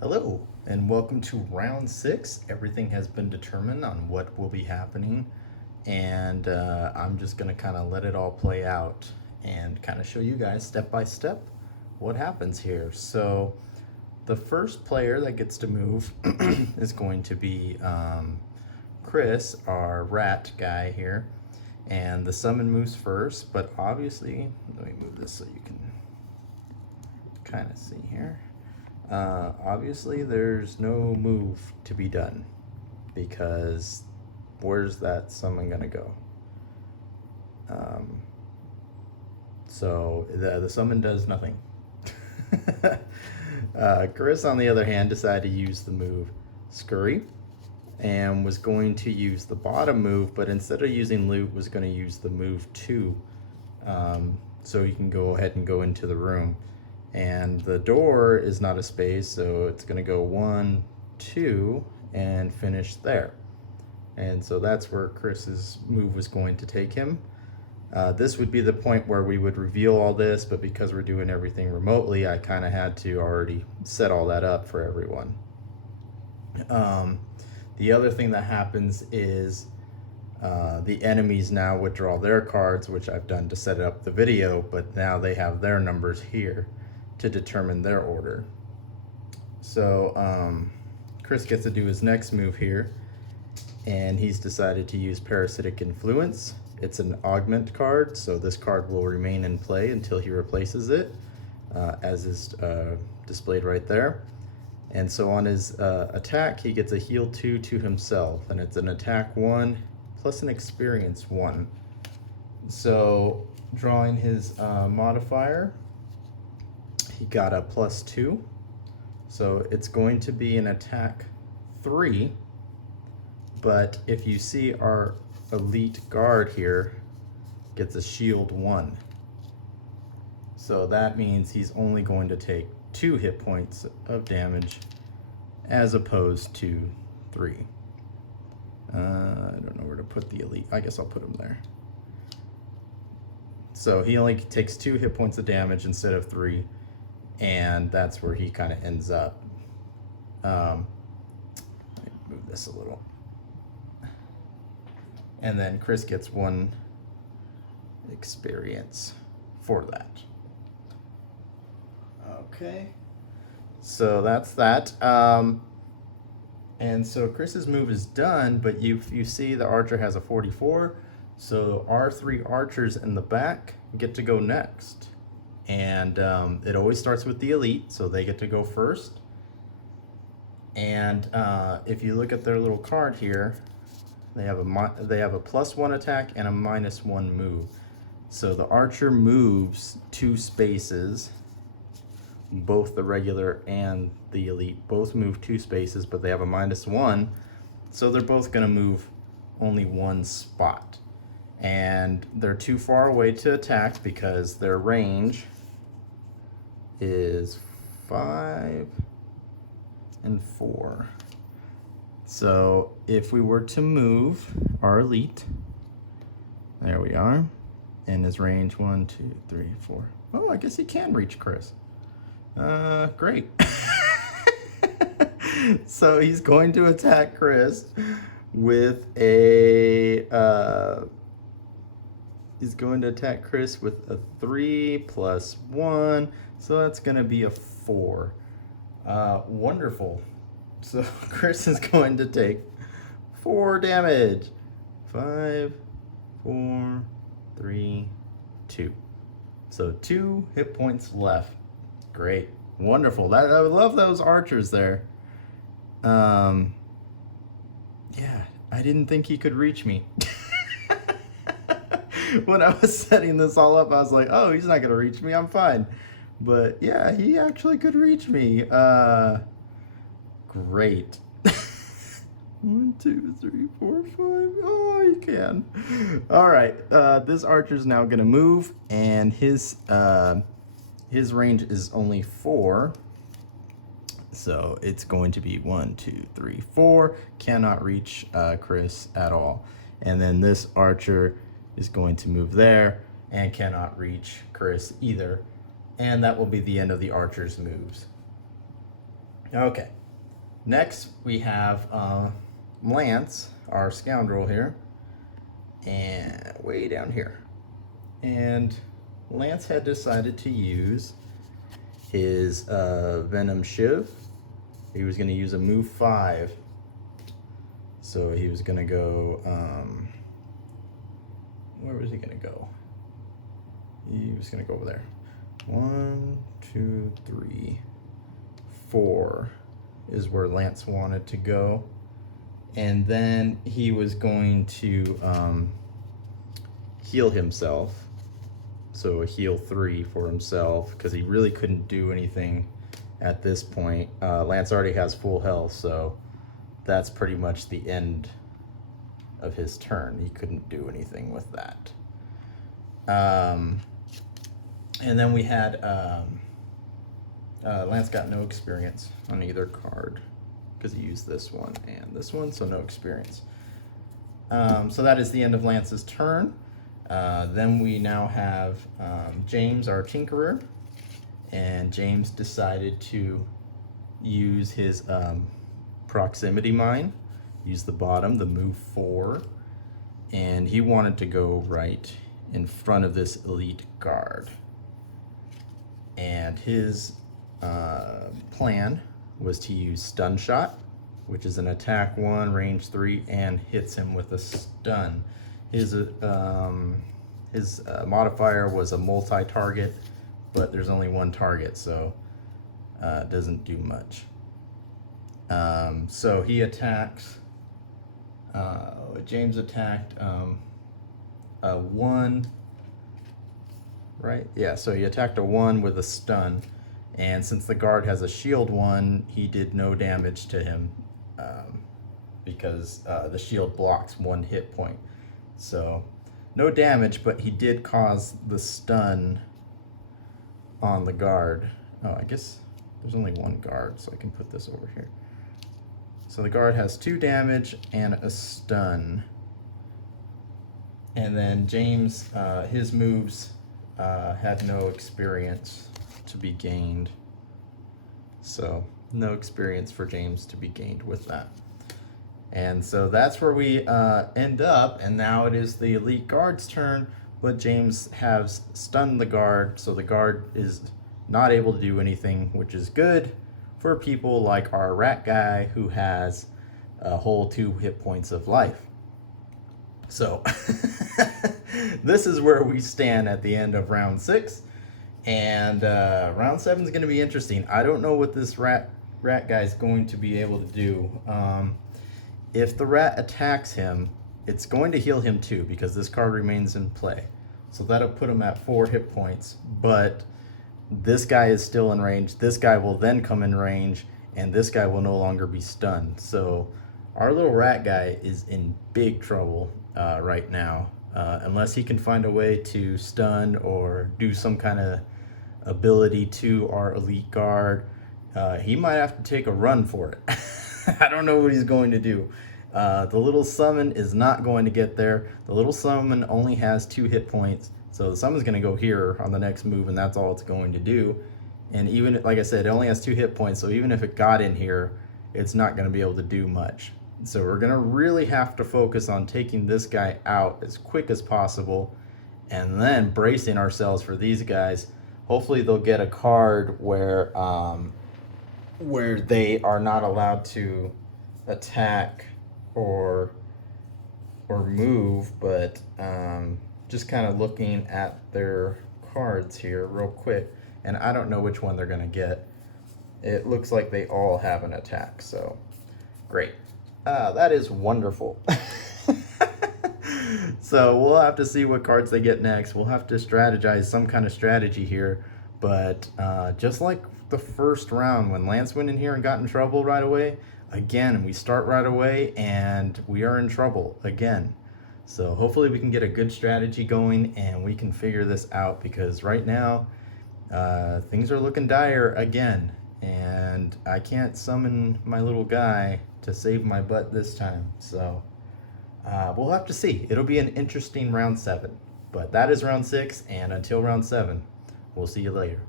Hello, and welcome to round 6. Everything has been determined on what will be happening, and I'm just going to kind of let it all play out and kind of show you guys step by step what happens here. So, the first player that gets to move is going to be Chris, our rat guy here, and the summon moves first, but obviously, let me move this so you can kind of see here. Obviously, there's no move to be done because where's that summon gonna go? So the summon does nothing. Chris, on the other hand, decided to use the move Scurry and was going to use the bottom move, but instead of using loot, was going to use the move 2. So you can go ahead and go into the room. And the door is not a space, so it's going to go 1, 2, and finish there. And so that's where Chris's move was going to take him. This would be the point where we would reveal all this, but because we're doing everything remotely, I kind of had to already set all that up for everyone. The other thing that happens is the enemies now withdraw their cards, which I've done to set up the video, but now they have their numbers here to determine their order. So Chris gets to do his next move here, and he's decided to use Parasitic Influence. It's an augment card, so this card will remain in play until he replaces it, as is displayed right there. And so on his attack, he gets a heal 2 to himself, and it's an attack 1 plus an experience 1. So drawing his modifier, he got a +2, so it's going to be an attack 3, but if you see our elite guard here gets a shield 1, so that means he's only going to take 2 hit points of damage as opposed to 3. I don't know where to put the elite. I guess I'll put him there. So he only takes 2 hit points of damage instead of 3, and that's where he kind of ends up. Let me move this a little. And then Chris gets 1 experience for that. Okay, so that's that. And so Chris's move is done, but you see the archer has a 44, so our 3 archers in the back get to go next. And it always starts with the elite, so they get to go first. And if you look at their little card here, they have a +1 attack and a -1 move. So the archer moves 2 spaces. Both the regular and the elite both move 2 spaces, but they have a -1, so they're both going to move only 1 spot. And they're too far away to attack because their range is 5 and 4. So if we were to move our elite, there we are, and his range 1, 2, 3, 4. Oh, I guess he can reach Chris. Great. So he's going to attack Chris with a he's going to attack Chris with a 3 + 1, so that's going to be a 4. Wonderful. So Chris is going to take 4 damage. 5, 4, 3, 2. So 2 hit points left. Great. Wonderful. I love those archers there. Yeah, I didn't think he could reach me. When I was setting this all up, I was like, oh, he's not going to reach me. I'm fine. But yeah, he actually could reach me. Great. 1, 2, 3, 4, 5. Oh, he can. All right. This archer's now going to move, and his range is only 4. So it's going to be 1, 2, 3, 4. Cannot reach Chris at all. And then this archer is going to move there and cannot reach Chris either. And that will be the end of the archer's moves. Okay. Next, we have Lance, our scoundrel here, and way down here. And Lance had decided to use his Venom Shiv. He was going to use a move 5. So he was going to go, where was he going to go? He was going to go over there. 1, 2, 3, 4 is where Lance wanted to go. And then he was going to heal himself. So a heal 3 for himself, because he really couldn't do anything at this point. Lance already has full health, so that's pretty much the end of his turn. He couldn't do anything with that. And then we had Lance got no experience on either card because he used this one and this one, so no experience. So that is the end of Lance's turn. Then we now have James, our Tinkerer, and James decided to use his proximity mine, use the bottom, the move 4, and he wanted to go right in front of this elite guard. And his plan was to use Stun Shot, which is an attack 1, range 3, and hits him with a stun. His modifier was a multi-target, but there's only one target, so it doesn't do much. So he attacks. James attacked a 1. Right? Yeah, so he attacked a 1 with a stun, and since the guard has a shield 1, he did no damage to him because the shield blocks 1 hit point. So no damage, but he did cause the stun on the guard. Oh, I guess there's only 1 guard, so I can put this over here. So the guard has 2 damage and a stun. And then James, his moves had no experience to be gained. So no experience for James to be gained with that. And so that's where we end up, and now it is the elite guard's turn, but James has stunned the guard, so the guard is not able to do anything, which is good for people like our rat guy who has a whole 2 hit points of life. So this is where we stand at the end of round 6, and round 7 is going to be interesting. I don't know what this rat guy is going to be able to do. If the rat attacks him, it's going to heal him too, because this card remains in play. So that'll put him at 4 hit points, but this guy is still in range. This guy will then come in range, and this guy will no longer be stunned. So our little rat guy is in big trouble right now, unless he can find a way to stun or do some kind of ability to our elite guard. He might have to take a run for it. I don't know what he's going to do. The little summon is not going to get there. The little summon only has 2 hit points, so the summon's going to go here on the next move, and that's all it's going to do. And even, like I said, it only has 2 hit points, so even if it got in here, it's not going to be able to do much. So we're going to really have to focus on taking this guy out as quick as possible, and then bracing ourselves for these guys. Hopefully they'll get a card where they are not allowed to attack or move, but just kind of looking at their cards here real quick, and I don't know which one they're going to get. It looks like they all have an attack, so great. That is wonderful. So we'll have to see what cards they get next. We'll have to strategize some kind of strategy here, but just like the first round when Lance went in here and got in trouble right away, again, we start right away and we are in trouble again. So hopefully we can get a good strategy going and we can figure this out, because right now things are looking dire again, and I can't summon my little guy to save my butt this time. So we'll have to see. It'll be an interesting round 7, but that is round 6, and until round 7, we'll see you later.